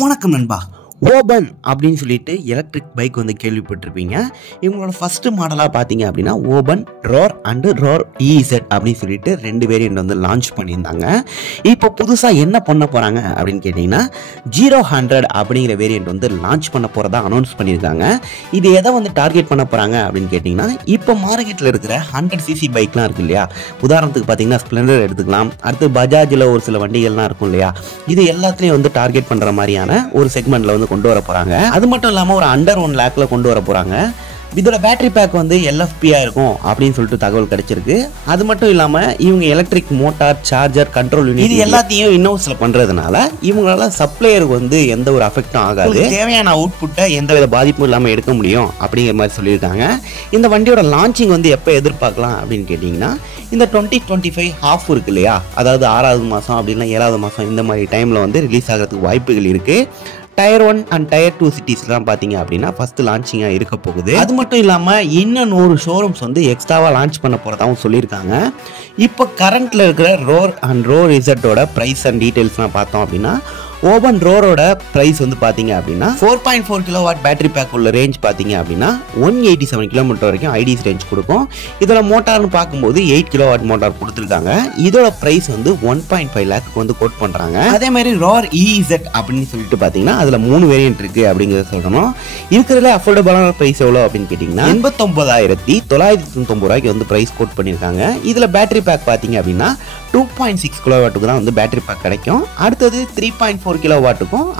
வணக்கம் நண்பா. ஓபன் அப்படின்னு சொல்லிட்டு எலக்ட்ரிக் பைக் வந்து கேள்விப்பட்டிருப்பீங்க. இவங்களோட ஃபர்ஸ்ட் மாடலாக பார்த்தீங்க அப்படின்னா open roar and roar Z அப்படின்னு சொல்லிட்டு 2 வேரியண்ட் வந்து லான்ச் பண்ணியிருந்தாங்க. இப்போ புதுசாக என்ன பண்ண போகிறாங்க அப்படின்னு கேட்டிங்கன்னா 0-100 அப்படிங்கிற வேரியண்ட் வந்து லான்ச் பண்ண போகிறதா அனௌன்ஸ் பண்ணியிருக்காங்க. இது எதை வந்து டார்கெட் பண்ண போகிறாங்க அப்படின்னு கேட்டிங்கன்னா, இப்போ மார்க்கெட்டில் இருக்கிற 100cc பைக்லாம் இருக்குது இல்லையா, உதாரணத்துக்கு பார்த்தீங்கன்னா ஸ்ப்ளெண்டர் எடுத்துக்கலாம், அடுத்து பஜாஜில் ஒரு சில வண்டிகள்லாம் இருக்கும் இல்லையா, இது எல்லாத்துலேயும் வந்து டார்கெட் பண்ணுற மாதிரியான ஒரு செக்மெண்ட்டில் வந்து கொண்டு வர போறாங்க. அது மட்டும் இல்லாம ஒரு அண்டர் 1 லேக்ல கொண்டு வர போறாங்க. இதோட பேட்டரி பேக் வந்து LFP-ஆ இருக்கும் அப்படின்னு சொல்லிட்டு தகவல் கிடைச்சிருக்கு. அது மட்டும் இல்லாம இவங்க electric motor, charger, control unit இது எல்லாத்தையும் இன்னோஸ்ல பண்றதுனால இவங்களால சப்ளையருக்கு வந்து எந்த ஒரு அஃபெக்டும் ஆகாது, தேவையான அவுட்புட்டை எந்தவித பாதிப்பும் இல்லாம எடுக்க முடியும் அப்படிங்கிற மாதிரி சொல்லியிருக்காங்க. இந்த வண்டியோட லான்ச்சிங் வந்து எப்போ எதிர்பார்க்கலாம் அப்படின்னு கேட்டிங்கன்னா, இந்த 2025 ஹாஃப் இருக்கு இல்லையா, அதாவது 6வது மாதம் அப்படின்னா 7வது மாதம் இந்த மாதிரி டைமில் வந்து ரிலீஸ் ஆகிறதுக்கு வாய்ப்புகள் இருக்குது. Tier 1 and Tier 2 சிட்டிஸ்லாம் பார்த்தீங்க அப்படின்னா ஃபர்ஸ்ட் லான்ச்சிங்காக இருக்க போகுது. அது மட்டும் இல்லாமல் இன்னும் 100 ஷோரூம்ஸ் வந்து எக்ஸ்ட்ராவாக லான்ச் பண்ண போகிறதாகவும் சொல்லியிருக்காங்க. இப்போ கரண்ட்டில் இருக்கிற ரோர் அண்ட் ரோர் இசட்டோட ப்ரைஸ் அண்ட் டீட்டெயில்ஸ்லாம் பார்த்தோம் அப்படின்னா, ஓபன் ரோரோட ப்ரைஸ் வந்து பார்த்தீங்க அப்படின்னா 4.4 kW பேட்டரி பேக் உள்ள ரேஞ்ச் பார்த்தீங்க அப்படின்னா 187 km வரைக்கும் ஐடிஸ் ரேஞ்ச் கொடுக்கும். இதோட மோட்டார்னு பார்க்கும்போது 8 kW மோட்டார் கொடுத்துருக்காங்க. இதோட ப்ரைஸ் வந்து 1.5 லேக்கு வந்து கோட் பண்ணுறாங்க. அதே மாதிரி ரோர் இசெட் அப்படின்னு சொல்லிட்டு பார்த்தீங்கன்னா அதில் 3 வேரியன்ட் இருக்குது அப்படிங்கிறத சொல்லணும். இருக்கிறதுல அஃபோர்டபுளான ப்ரைஸ் எவ்வளோ அப்படின்னு கேட்டிங்கன்னா 89,999 ரூபாய்க்கு வந்து ப்ரைஸ் கோட் பண்ணியிருக்காங்க. இதில் பேட்டரி பேக் பார்த்தீங்க அப்படின்னா 2.6 kW தான் வந்து பேட்டரி பேக் கிடைக்கும். அடுத்தது 3.4 kW,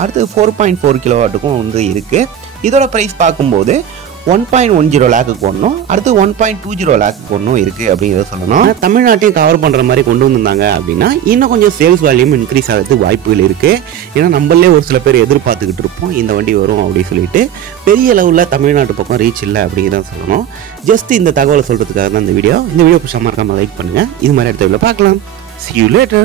அடுத்தது 4.4 kW வந்து இருக்குது. இதோட ப்ரைஸ் பார்க்கும்போது 1.10 லேக்குக்கு ஒன்றும், அடுத்து 1.20 லேக்குக்கு ஒன்றும் இருக்குது அப்படிங்கிறத சொல்லணும். தமிழ்நாட்டையும் கவர் பண்ணுற மாதிரி கொண்டு வந்திருந்தாங்க அப்படின்னா இன்னும் கொஞ்சம் சேல்ஸ் வேல்யூம் இன்க்ரீஸ் ஆகிறதுக்கு வாய்ப்புகள் இருக்குது. ஏன்னா நம்மளே ஒரு சில பேர் எதிர்பார்த்துக்கிட்டு இருப்போம் இந்த வண்டி வரும் அப்படின்னு சொல்லிட்டு. பெரிய லெவலில் தமிழ்நாட்டு பக்கம் ரீச் இல்லை அப்படிங்கிறத சொல்லணும். ஜஸ்ட் இந்த தகவலை சொல்கிறதுக்காக தான் இந்த வீடியோ பிடிச்ச மறக்காம லைக் பண்ணுங்கள். இது மாதிரி அடுத்த வீடியோவில் பார்க்கலாம். See you later.